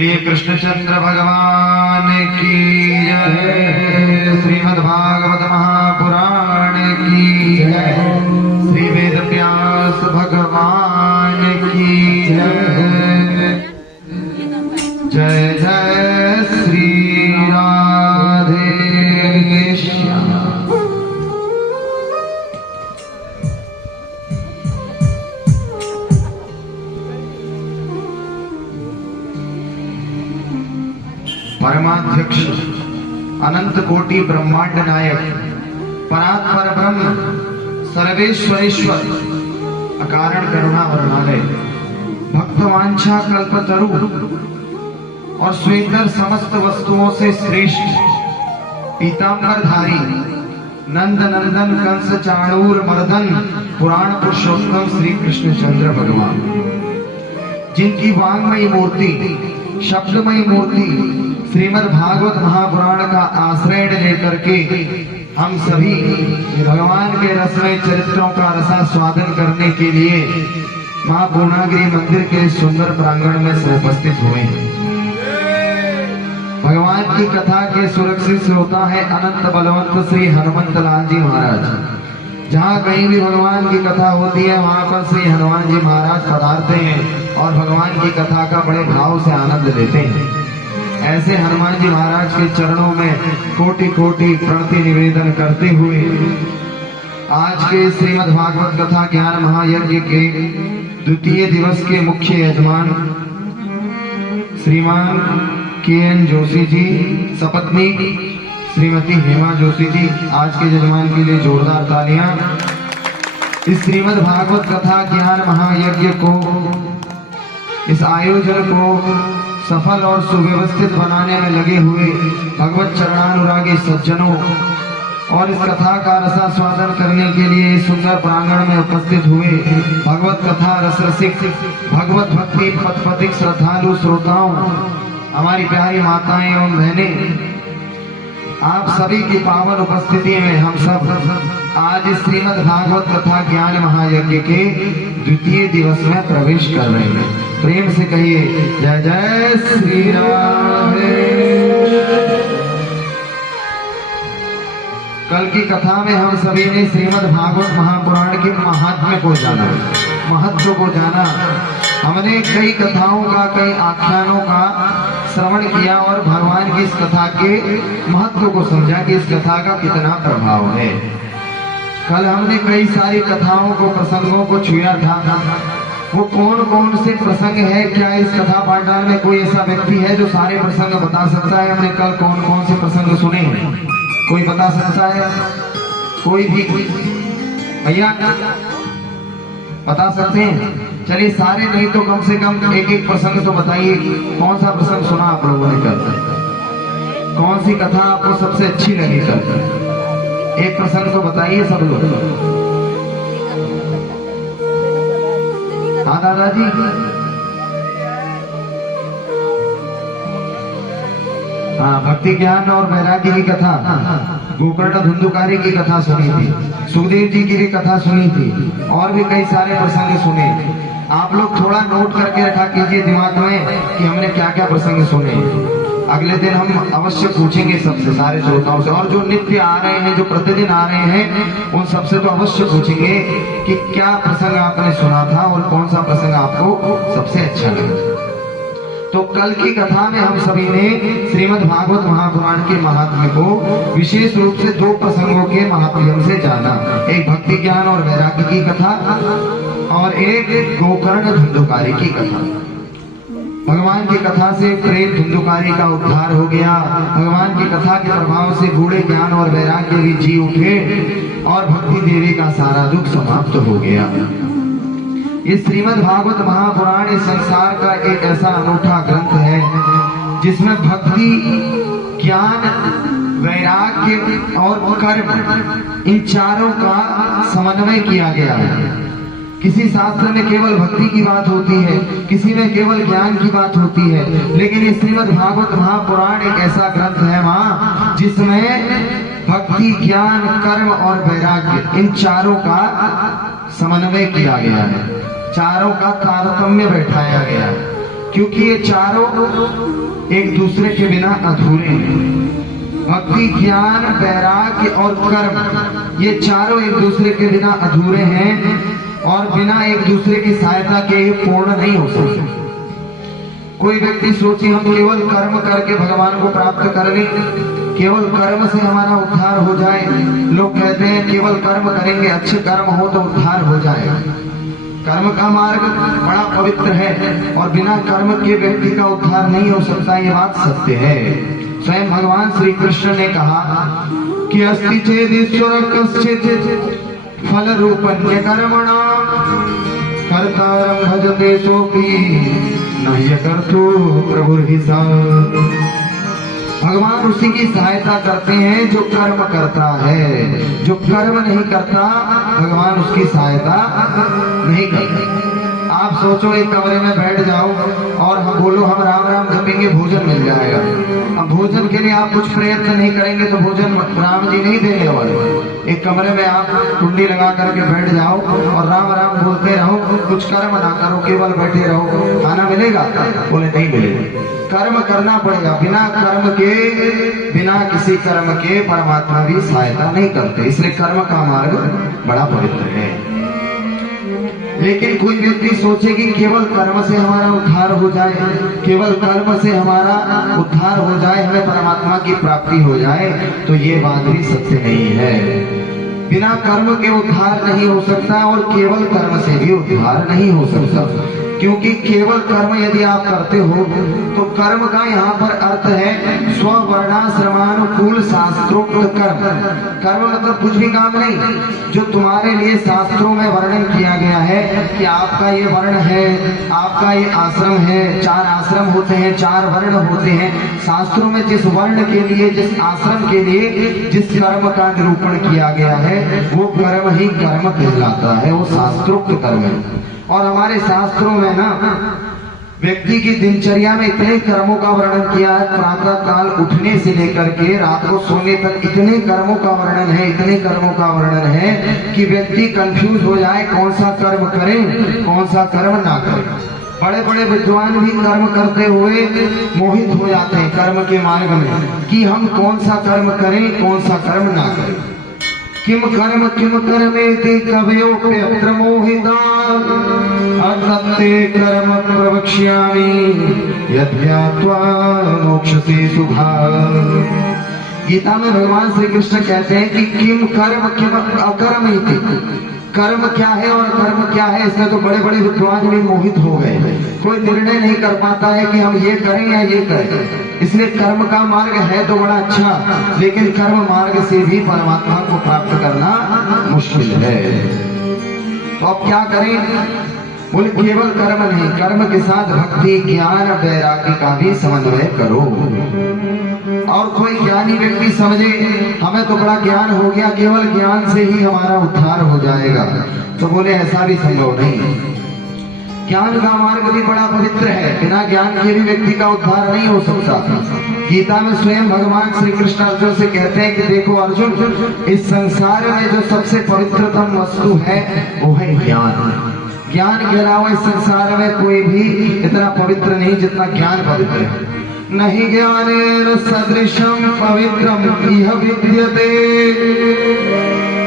बोलिए कृष्णचंद्र भगवान की जय। श्रीमद् भागवत महापुराण की जय। श्री वेद व्यास भगवान की जय। जय जय श्री राधे श्याम। परमाध्यक्ष अनंत कोटि ब्रह्मांड नायक परात्पर ब्रह्म सर्वेश्वरेश्वर अकारण करुणा वर्णालय भक्तवांछा कल्पतरु और स्वेतर समस्त वस्तुओं से श्रेष्ठ पीतांबरधारी नंद नंदन कंस चाणूर मर्दन पुराण पुरुषोत्तम श्री कृष्णचंद्र भगवान, जिनकी वांगमयी मूर्ति शब्दमयी मूर्ति श्रीमद् भागवत महापुराण का आश्रय लेकर के हम सभी भगवान के रसमय चरित्रों का रसास्वादन करने के लिए मां पूर्णागिरी मंदिर के सुंदर प्रांगण में उपस्थित हुए। भगवान की कथा के सुरक्षित श्रोता है अनंत बलवंत श्री हनुमंत लाल जी महाराज। जहाँ कहीं भी भगवान की कथा होती है वहां पर श्री हनुमान जी महाराज पधारते हैं और भगवान की कथा का बड़े भाव से आनंद लेते हैं। ऐसे हनुमान जी महाराज के चरणों में कोटि कोटि प्रणति निवेदन करते हुए आज के श्रीमद् भागवत कथा ज्ञान महायज्ञ के द्वितीय दिवस के मुख्य यजमान श्रीमान के.एन. जोशी जी, सपत्नी श्रीमती हेमा जोशी जी, आज के यजमान के लिए जोरदार तालियां। इस श्रीमद् भागवत कथा ज्ञान महायज्ञ को, इस आयोजन को सफल और सुव्यवस्थित बनाने में लगे हुए भगवत चरणानुरागी सज्जनों और इस कथा का रसास्वादन करने के लिए इस सुंदर प्रांगण में उपस्थित हुए भगवत कथा रसरसिक भगवत भक्ति पथपथिक श्रद्धालु श्रोताओं, हमारी प्यारी माताएं एवं बहनें, आप सभी की पावन उपस्थिति में हम सब आज इस श्रीमद् भागवत कथा ज्ञान महायज्ञ के द्वितीय दिवस में प्रवेश कर रहे हैं। प्रेम से कहिए जय जय श्री राधे। कल की कथा में हम सभी ने श्रीमद् भागवत महापुराण के महात्म्य को जाना, महत्व को जाना। हमने कई कथाओं का, कई आख्यानों का श्रवण किया और भगवान की इस कथा के महत्व को समझा कि इस कथा का कितना प्रभाव है। कल हमने कई सारी कथाओं को, प्रसंगों को छुआ था। वो कौन कौन से प्रसंग है, क्या इस कथा पाठन में कोई ऐसा व्यक्ति है जो सारे प्रसंग बता सकता है? हमने कल कौन कौन से प्रसंग सुने हैं, कोई बता सकता है? कोई भी भैया बता सकते हैं? चलिए सारे नहीं तो कम से कम एक एक प्रसंग तो बताइए। कौन सा प्रसंग सुना आप लोगों ने कल? कौन सी कथा आपको सबसे अच्छी लगी कल? एक प्रसंग तो बताइए सब लोग। हाँ दादाजी, हाँ भक्ति ज्ञान और वैराग्य की कथा, गोकर्ण धुंधुकारी की कथा सुनी थी, सुखदेव जी की भी कथा सुनी थी और भी कई सारे प्रसंग सुने। आप लोग थोड़ा नोट करके रखा कीजिए दिमाग में कि हमने क्या क्या प्रसंग सुने। अगले दिन हम अवश्य पूछेंगे सबसे, सारे श्रोताओं से, और जो नित्य आ रहे हैं, जो प्रतिदिन आ रहे हैं, उन सबसे तो अवश्य पूछेंगे कि क्या प्रसंग आपने सुना था और कौन सा प्रसंग आपको सबसे अच्छा लगा। तो कल की कथा में हम सभी ने श्रीमद् भागवत महापुराण के महात्म्य को विशेष रूप से दो प्रसंगों के महात्म्य से जाना। एक भक्ति ज्ञान और वैराग्य की कथा और एक गोकर्ण धुंधुकारी की कथा। भगवान की कथा से प्रेत धुंधुकारी का उद्धार हो गया। भगवान की कथा के प्रभाव से बूढ़े ज्ञान और वैराग्य भी जी उठे और भक्ति देवी का सारा दुख समाप्त हो गया। ये श्रीमद् भागवत महापुराण इस संसार का एक ऐसा अनूठा ग्रंथ है जिसमें भक्ति, ज्ञान, वैराग्य और कर्म, इन चारों का समन्वय किया गया है। किसी शास्त्र में केवल भक्ति की बात होती है, किसी में केवल ज्ञान की बात होती है, लेकिन ये श्रीमद् भागवत महापुराण एक ऐसा ग्रंथ है मां जिसमें भक्ति, ज्ञान, कर्म और वैराग्य, इन चारों का समन्वय किया गया है, चारों का तारतम्य बैठाया गया है। क्योंकि ये चारों एक दूसरे के बिना अधूरे हैं। भक्ति, ज्ञान, वैराग्य और कर्म, ये चारों एक दूसरे के बिना अधूरे हैं और बिना एक दूसरे की सहायता के ये पूर्ण नहीं हो सकते। कोई व्यक्ति सोचे हम केवल कर्म करके भगवान को प्राप्त कर लें, केवल कर्म से हमारा उद्धार हो जाए। लोग कहते हैं केवल कर्म करेंगे, अच्छे कर्म हो तो उद्धार हो जाएगा। कर्म का मार्ग बड़ा पवित्र है और बिना कर्म के व्यक्ति का उद्धार नहीं हो सकता, ये बात सत्य है। स्वयं भगवान श्री कृष्ण ने कहा कि अस्ति चेदीश्वर कश्चित् फल रूपण्य कर्मणा कर्तारं भजते सोपि नह्य कर्तु प्रभुर्हिसा। भगवान उसी की सहायता करते हैं जो कर्म करता है, जो कर्म नहीं करता भगवान उसकी सहायता नहीं करते। आप सोचो एक कमरे में बैठ जाओ और हम बोलो हम राम राम जपेंगे, भोजन मिल जाएगा। अब भोजन के लिए आप कुछ प्रयत्न नहीं करेंगे तो भोजन राम जी नहीं देने वाले। एक कमरे में आप कुंडी लगा करके बैठ जाओ और राम राम बोलते रहो, कुछ कर्म ना करो, केवल बैठे रहो, खाना मिलेगा? बोले नहीं मिलेगा, कर्म करना पड़ेगा। बिना कर्म के, बिना किसी कर्म के परमात्मा भी सहायता नहीं करते, इसलिए कर्म का मार्ग बड़ा पवित्र है। लेकिन कोई व्यक्ति सोचे कि केवल कर्म से हमारा उद्धार हो जाए, केवल कर्म से हमारा उद्धार हो जाए, हमें परमात्मा की प्राप्ति हो जाए, तो ये बात भी सत्य नहीं है। बिना कर्म के उद्धार नहीं हो सकता और केवल कर्म से भी उद्धार नहीं हो सकता। क्योंकि केवल कर्म यदि आप करते हो तो कर्म का यहाँ पर अर्थ है स्ववर्णाश्रमानुकूल शास्त्रोक्त कर्म। कर्म मतलब कुछ भी काम नहीं, जो तुम्हारे लिए शास्त्रों में वर्णन किया गया है कि आपका ये वर्ण है, आपका ये आश्रम है। 4 आश्रम होते हैं, 4 वर्ण होते हैं। शास्त्रों में जिस वर्ण के लिए, जिस आश्रम के लिए जिस कर्म का निरूपण किया गया है वो कर्म ही कर्म कहलाता है, वो शास्त्रोक्त कर्म है। और हमारे शास्त्रों में ना व्यक्ति की दिनचर्या में इतने कर्मों का वर्णन किया है, प्रातः काल उठने से लेकर के रात को सोने तक इतने कर्मों का वर्णन है, इतने कर्मों का वर्णन है कि व्यक्ति कंफ्यूज हो जाए कौन सा कर्म करे, कौन सा कर्म ना करे। बड़े बड़े विद्वान भी कर्म करते हुए मोहित हो जाते हैं कर्म के मार्ग में कि हम कौन सा कर्म करें, कौन सा कर्म ना करें। किम कर्मेति कवयोप्यत्र मोहिता अतत्ते कर्म प्रवक्ष्यामि यद्ध्यात्वा मोक्षसे शुभात्। गीता में भगवान श्री कृष्ण कहते हैं कि किम कर्म किम अकर्म इति, कर्म क्या है और कर्म क्या है, इसमें तो बड़े बड़े विद्वान भी मोहित हो गए। कोई निर्णय नहीं कर पाता है कि हम ये करें या ये करें। इसलिए कर्म का मार्ग है तो बड़ा अच्छा, लेकिन कर्म मार्ग से भी परमात्मा को प्राप्त करना मुश्किल है। तो अब क्या करें? बोले केवल कर्म नहीं, कर्म के साथ भक्ति, ज्ञान, वैराग्य का भी समन्वय करो। और कोई ज्ञानी व्यक्ति समझे हमें तो बड़ा ज्ञान हो गया, केवल ज्ञान से ही हमारा उद्धार हो जाएगा, तो बोले ऐसा भी संभव नहीं। ज्ञान का मार्ग भी बड़ा पवित्र है, बिना ज्ञान के भी व्यक्ति का उद्धार नहीं हो सकता। गीता में स्वयं भगवान श्री कृष्ण अर्जुन से कहते हैं कि देखो अर्जुन, इस संसार में जो सबसे पवित्रतम वस्तु है वो है ज्ञान। ज्ञान के अलावा इस संसार में कोई भी इतना पवित्र नहीं जितना ज्ञान पवित्र है। नहीं ज्ञानेन सदृशम पवित्रम इह विद्यते।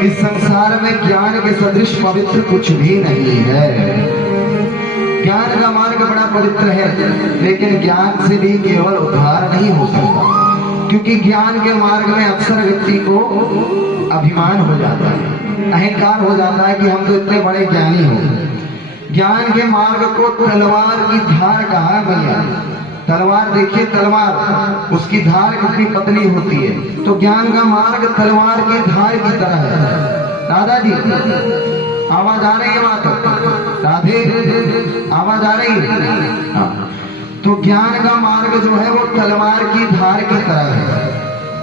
इस संसार में ज्ञान के सदृश पवित्र कुछ भी नहीं है। ज्ञान का मार्ग बड़ा पवित्र है, लेकिन ज्ञान से भी केवल उद्धार नहीं हो सकता, क्योंकि ज्ञान के मार्ग में अक्सर व्यक्ति को अभिमान हो जाता है, अहंकार हो जाता है कि हम तो इतने बड़े ज्ञानी हो। ज्ञान के मार्ग को तलवार की धार कहा गया। तलवार देखिए, तलवार उसकी धार कितनी पतली होती है, तो ज्ञान का मार्ग तलवार की धार की तरह है। दादाजी आवाज आ रही है? बात राधे, आवाज आ रही है? हाँ। तो ज्ञान का मार्ग जो है वो तलवार की धार की तरह है।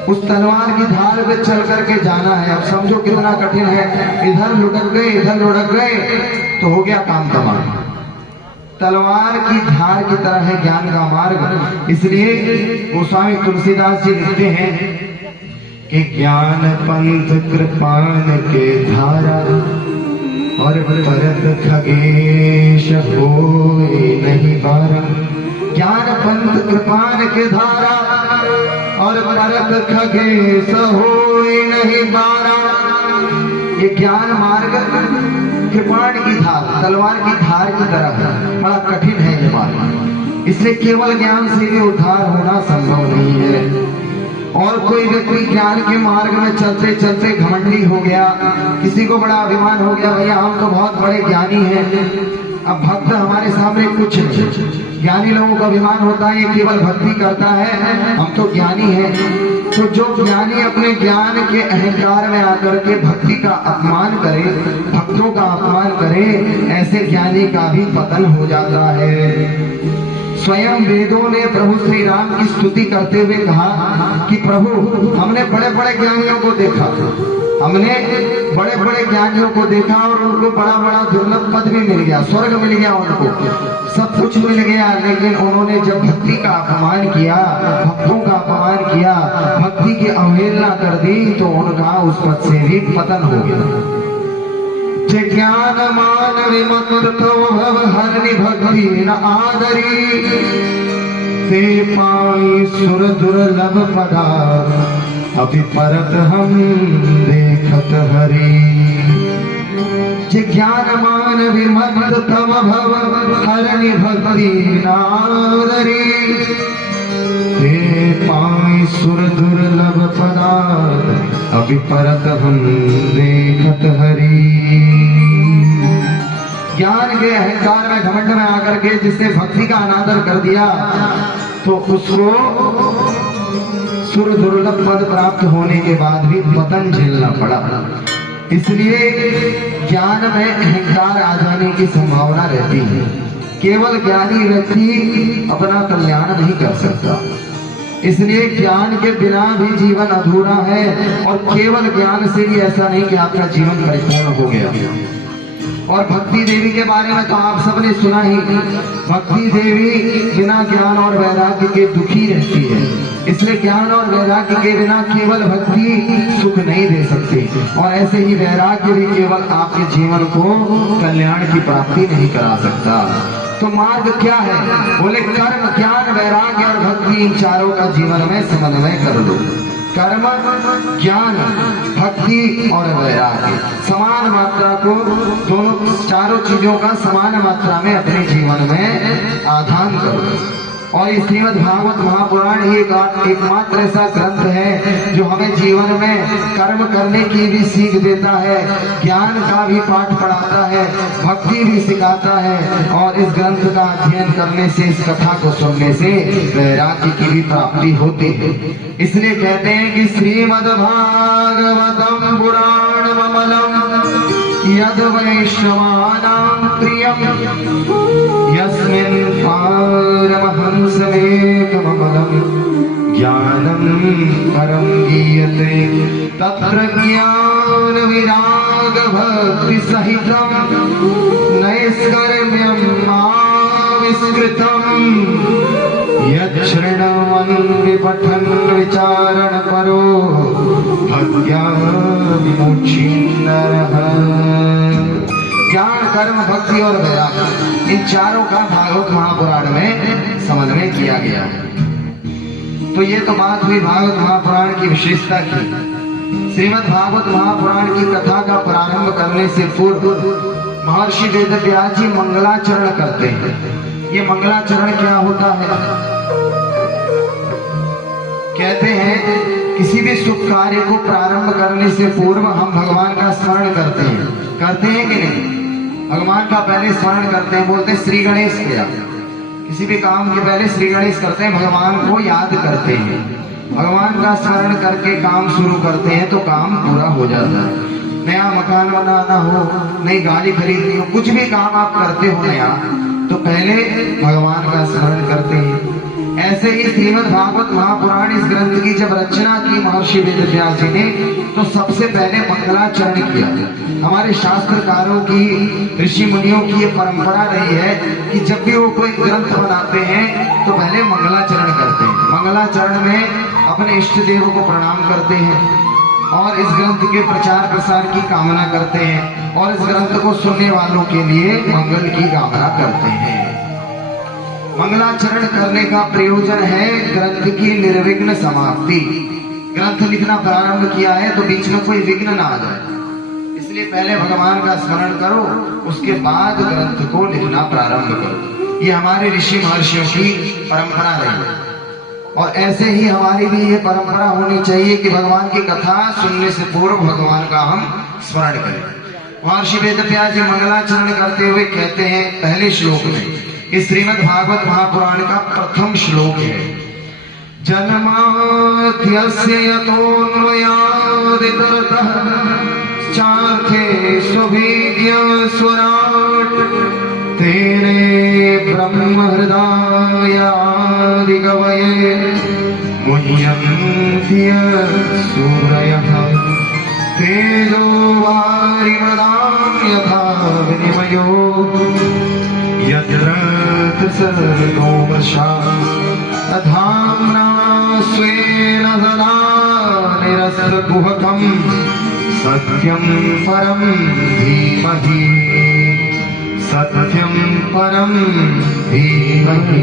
उस तलवार की धार पे चल करके जाना है। अब समझो कितना कठिन है। इधर लुढ़क गए, इधर लुढ़क गए तो हो गया काम तमाम। तलवार की धार की तरह है ज्ञान का मार्ग। इसलिए गोस्वामी तुलसीदास जी लिखते हैं कि ज्ञान पंथ कृपान के धारा और परत खगेश होए नहीं बारा। ज्ञान पंथ कृपान के धारा और परत खगेश होई नहीं बारा। ये ज्ञान मार्ग कृपाण की धार, तलवार की धार की तरह है, बड़ा कठिन है ये मार्ग। इसलिए केवल ज्ञान से भी उद्धार होना संभव नहीं है। और कोई व्यक्ति ज्ञान के मार्ग में चलते चलते घमंडी हो गया, किसी को बड़ा अभिमान हो गया, भैया हम तो बहुत बड़े ज्ञानी हैं, अब भक्त हमारे सामने कुछ नहीं। ज्ञानी लोगों को अभिमान होता है, ये केवल भक्ति करता है, हम तो ज्ञानी हैं। तो जो ज्ञानी अपने ज्ञान के अहंकार में आकर के भक्ति का अपमान करे, भक्तों का अपमान करे, ऐसे ज्ञानी का भी पतन हो जाता है। स्वयं वेदों ने प्रभु श्री राम की स्तुति करते हुए कहा कि प्रभु हमने बड़े बड़े ज्ञानियों को देखा, हमने बड़े बड़े ज्ञानियों को देखा और उनको बड़ा बड़ा दुर्लभ पद भी मिल गया, स्वर्ग मिल गया, उनको सब कुछ मिल गया, लेकिन उन्होंने जब भक्ति का अपमान किया, भक्तों का अपमान किया, भक्ति की अवहेलना कर दी, तो उनका उस पद से भी पतन हो गया। ज्ञान मान विमत तो भव हरनि भक्ति न आदरी, ते पाई सुर दुर्लभ पदा अभी परत हम देखत हरि। ज्ञान मान विमत तम भव हरनि भक्ति न आदरी, ते पाई सुर दुर्लभ पदा अभी परत हम देखत हरि। ज्ञान के अहंकार में घमंड में आकर के जिसने भक्ति का अनादर कर दिया, तो उसको सुर दुर्लभ पद प्राप्त होने के बाद भी पतन झेलना पड़ा। इसलिए ज्ञान में अहंकार आ जाने की संभावना रहती है। केवल ज्ञानी व्यक्ति अपना कल्याण नहीं कर सकता, इसलिए ज्ञान के बिना भी जीवन अधूरा है, और केवल ज्ञान से ही ऐसा नहीं कि आपका जीवन परिपूर्ण हो गया। और भक्ति देवी के बारे में तो आप सबने सुना ही, भक्ति देवी बिना ज्ञान और वैराग्य के दुखी रहती है। इसलिए ज्ञान और वैराग्य के बिना केवल भक्ति सुख नहीं दे सकती, और ऐसे ही वैराग्य भी केवल आपके जीवन को कल्याण की प्राप्ति नहीं करा सकता। तो मार्ग क्या है? बोले कर्म, ज्ञान, वैराग्य और भक्ति, इन चारों का जीवन में समन्वय कर लो। कर्म, ज्ञान, भक्ति और वैराग्य, समान मात्रा को, दोनों चारों चीजों का समान मात्रा में अपने जीवन में आधान करो। और ये श्रीमद् भागवत महापुराण ही एकमात्र ऐसा ग्रंथ है जो हमें जीवन में कर्म करने की भी सीख देता है, ज्ञान का भी पाठ पढ़ाता है, भक्ति भी सिखाता है, और इस ग्रंथ का अध्ययन करने से, इस कथा को सुनने से वैराग्य की भी प्राप्ति होती है। इसलिए कहते हैं कि श्रीमद् भागवतम पुराण ममलम यद वैष्णवानां प्रियं यस्मिन् पारमहंसमेकममलं ज्ञानं परं गीयते तत्र ज्ञान विराग भक्ति सहितं नैष्कर्म्यं माविष्कृतं यच्छृण्वन् विपठन् विचारण परो भक्त्या विमुच्येन्नरः। ज्ञान, कर्म, भक्ति और वैराग्य, इन चारों का भागवत महापुराण में समन्वय किया गया है। तो ये तो बात हुई भागवत महापुराण की विशेषता की। श्रीमद् भागवत महापुराण की कथा का प्रारंभ करने से पूर्व महर्षि वेदव्यास जी मंगलाचरण करते हैं। ये मंगलाचरण क्या होता है? कहते हैं किसी भी शुभ कार्य को प्रारंभ करने से पूर्व हम भगवान का स्मरण करते हैं कि नहीं? भगवान का पहले स्मरण करते हैं, बोलते हैं श्री गणेश किया। किसी भी काम के पहले श्री गणेश करते हैं, भगवान को याद करते हैं, भगवान का स्मरण करके काम शुरू करते हैं तो काम पूरा हो जाता है। नया मकान बनाना हो, नई गाड़ी खरीदनी हो, कुछ भी काम आप करते हो नया, तो पहले भगवान का स्मरण करते हैं। ऐसे ही श्रीमद् भागवत महापुराण इस ग्रंथ की जब रचना की महर्षि वेदव्यास जी ने, तो सबसे पहले मंगलाचरण किया। हमारे शास्त्रकारों की, ऋषि मुनियों की ये परंपरा रही है कि जब भी वो कोई ग्रंथ बनाते हैं तो पहले मंगलाचरण करते हैं। मंगलाचरण में अपने इष्ट देवों को प्रणाम करते हैं और इस ग्रंथ के प्रचार प्रसार की कामना करते हैं, और इस ग्रंथ को सुनने वालों के लिए मंगल की कामना करते हैं। मंगलाचरण करने का प्रयोजन है ग्रंथ की निर्विघ्न समाप्ति। ग्रंथ लिखना प्रारंभ किया है तो बीच में कोई विघ्न ना आ जाए, इसलिए पहले भगवान का स्मरण करो, उसके बाद ग्रंथ को लिखना प्रारंभ करो। ये हमारे ऋषि महर्षियों की परंपरा रही और ऐसे ही हमारी भी ये परंपरा होनी चाहिए कि भगवान की कथा सुनने से पूर्व भगवान का हम स्मरण करें। महर्षि वेदव्यास जी मंगलाचरण करते हुए कहते हैं पहले श्लोक में, इस श्रीमद् भागवत महापुराण का प्रथम श्लोक है, जन्माद्यस्य यतोऽन्वयादितरतः चार्थे स्वभिज्ञ स्वराट् तेने ब्रह्म हृदयादिकवये मुह्यन्ति सूरयः तेजो वारिमृदां यथा विनिमयो यत्र त्रिसर्गो वर्षा तथाम्ना स्वेन सदा निरस्तकुहकम् सत्यं परं धीमहि सत्यं परं धीमहि।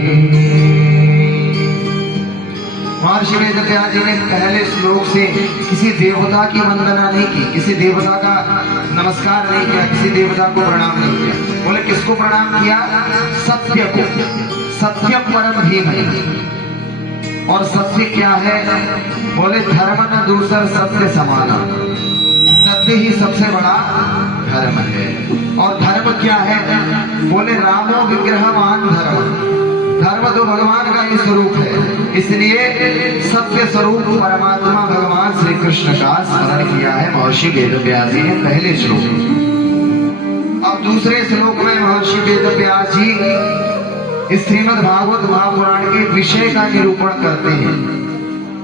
महर्षि वेदव्यास जी ने पहले श्लोक से किसी देवता की वंदना नहीं की, किसी देवता का नमस्कार नहीं किया, किसी देवता को प्रणाम नहीं किया। बोले किसको प्रणाम किया? सत्य को। सत्यम परम धीमहि। और सत्य क्या है? बोले धर्म न दूसर सत्य समाना। सत्य ही सबसे बड़ा धर्म है। और धर्म क्या है? बोले रामो विग्रहवान धर्म। धर्म तो भगवान का ही स्वरूप है, इसलिए सत्य स्वरूप परमात्मा भगवान श्री कृष्ण का स्मरण किया है महर्षि वेदव्यास जी ने पहले श्लोक में। अब दूसरे श्लोक में महर्षि वेदव्यास जी इस श्रीमद् भागवत महापुराण के विषय का निरूपण करते हैं।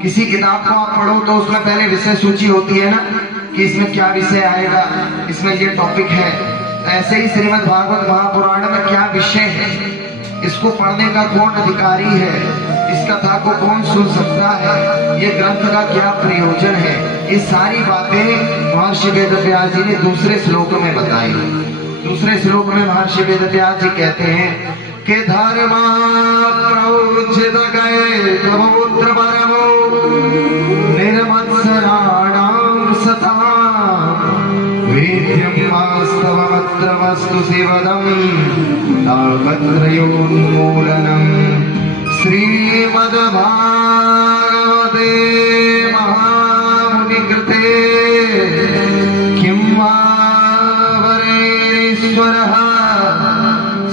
किसी किताब को आप पढ़ो तो उसमें पहले विषय सूची होती है ना, कि इसमें क्या विषय आएगा, इसमें ये टॉपिक है। ऐसे ही श्रीमद् भागवत महापुराण में क्या विषय है, इसको पढ़ने का कौन अधिकारी है, इस कथा को कौन सुन सकता है, ये ग्रंथ का क्या प्रयोजन है, ये सारी बातें महर्षि वेदव्यास जी ने दूसरे श्लोक में बताई। दूसरे श्लोक में महर्षि वेदव्यास जी कहते हैं कि धर्म प्रौचित गए प्रभुत्र परमो निर्मत्सराणां सता वेद्यं वास्तवमत्र वस्तु शिवदं तापत्रयोन्मूलनम् श्रीमद्भागवते महामुनिकृते किं वा वरेश्वरः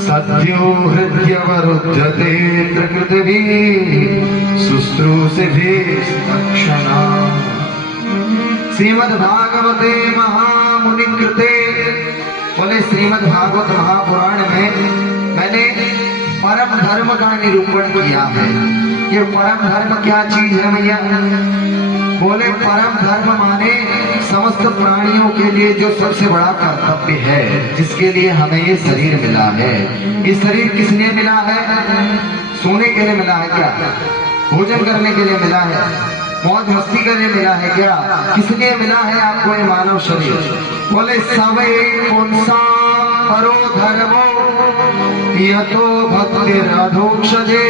सद्यो हृद्यवरुध्यते प्रकृतिभिः शुश्रूषिभिस्तक्षणा। श्रीमद्भागवते महामुनिकृते। बोले श्रीमद् भागवत महापुराण में मैंने परम धर्म का निरूपण किया है। ये परम धर्म क्या चीज है भैया? बोले परम धर्म माने समस्त प्राणियों के लिए जो सबसे बड़ा कर्तव्य है, जिसके लिए हमें ये शरीर मिला है। ये शरीर किस लिए मिला है? सोने के लिए मिला है क्या? भोजन करने के लिए मिला है? मौज मस्ती के लिए मिला है क्या? किस लिए मिला है आपको ये मानव शरीर? बोले सवै पुंसा परो धर्मो यतो भक्तिरधोक्षजे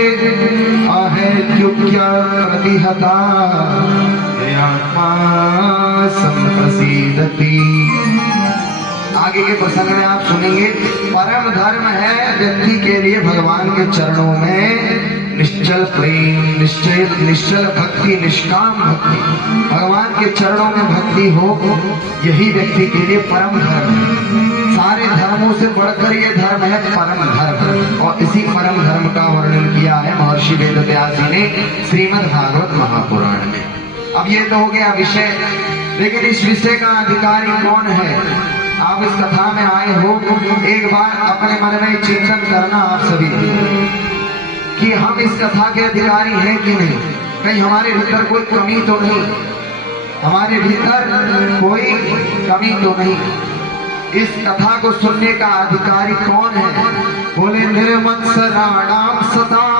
अहेत्युक्य प्रतिहता आत्मा संप्रसीदति। आगे के प्रसंग में आप सुनेंगे परम धर्म है व्यक्ति के लिए भगवान के चरणों में निश्चल प्रेम, निश्चल भक्ति, निष्काम भक्ति, भगवान के चरणों में भक्ति हो, यही व्यक्ति के लिए परम धर्म है। सारे धर्मों से बढ़कर ये धर्म है परम धर्म, और इसी परम धर्म का वर्णन किया है महर्षि वेदव्यास जी ने श्रीमद् भागवत महापुराण में। अब ये तो हो गया विषय, लेकिन इस विषय का अधिकारी कौन है? आप इस कथा में आए हो, एक बार अपने मन में चिंतन करना आप सभी कि हम इस कथा के अधिकारी हैं कि नहीं। कहीं हमारे भीतर कोई कमी तो नहीं, हमारे भीतर कोई कमी तो नहीं। इस कथा को सुनने का अधिकारी कौन है? बोले निर्मत्सराणां सतां,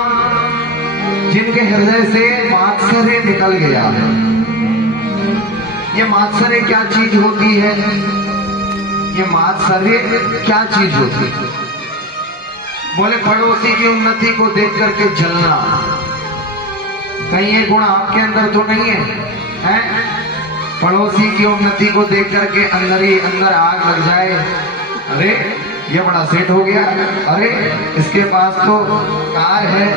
जिनके हृदय से मात्सर्य निकल गया है। ये मात्सर्य क्या चीज होती है? ये मात्सर्य क्या चीज होती है? बोले पड़ोसी की उन्नति को देख करके जलना, कहीं ये गुण आपके अंदर तो नहीं है? पड़ोसी की उन्नति को देख करके अंदर ही अंदर आग लग जाए, अरे ये बड़ा सेठ हो गया, अरे इसके पास तो कार है।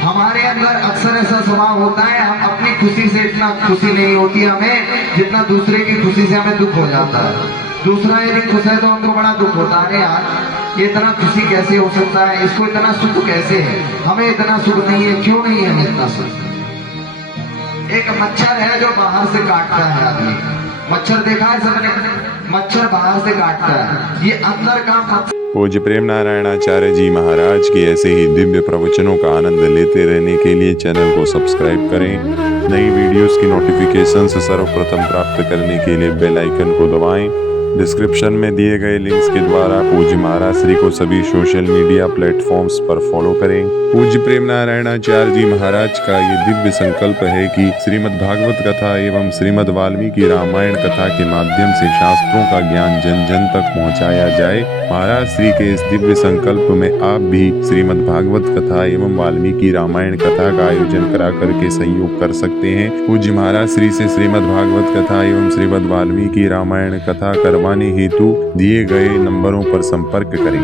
हमारे अंदर अक्सर ऐसा स्वभाव होता है, हम अपनी खुशी से इतना खुशी नहीं होती हमें जितना दूसरे की खुशी से हमें दुख हो जाता है। दूसरा यदि खुश है तो हमको बड़ा दुख होता है, यार ये इतना खुशी कैसे हो सकता है, इसको इतना सुख कैसे है, हमें इतना सुख नहीं है, क्यों नहीं है हमें इतना सुख। एक मच्छर है जो बाहर से काटता है आदमी, मच्छर देखा है सबने, मच्छर बाहर से काटता है, ये अंदर का पूज्य प्रेम नारायणाचार्य जी महाराज के ऐसे ही दिव्य प्रवचनों का आनंद लेते रहने के लिए चैनल को सब्सक्राइब करें। नई वीडियोस की नोटिफिकेशन सर्वप्रथम प्राप्त करने के लिए बेल आइकन को दबाएं। डिस्क्रिप्शन में दिए गए लिंक्स के द्वारा पूज्य महाराज श्री को सभी सोशल मीडिया प्लेटफॉर्म्स पर फॉलो करें। पूज्य प्रेम नारायणाचार्य जी महाराज का ये दिव्य संकल्प है कि श्रीमद् भागवत कथा एवं श्रीमद् वाल्मीकि रामायण कथा के माध्यम से शास्त्रों का ज्ञान जन जन तक पहुंचाया जाए। महाराज श्री के इस दिव्य संकल्प में आप भी श्रीमद् भागवत कथा एवं वाल्मीकि रामायण कथा का आयोजन करा करके सहयोग कर सकते हैं। पूज्य महाराज श्री से श्रीमद् भागवत कथा एवं श्रीमद् वाल्मीकि रामायण कथा करवाने हेतु दिए गए नंबरों पर संपर्क करें।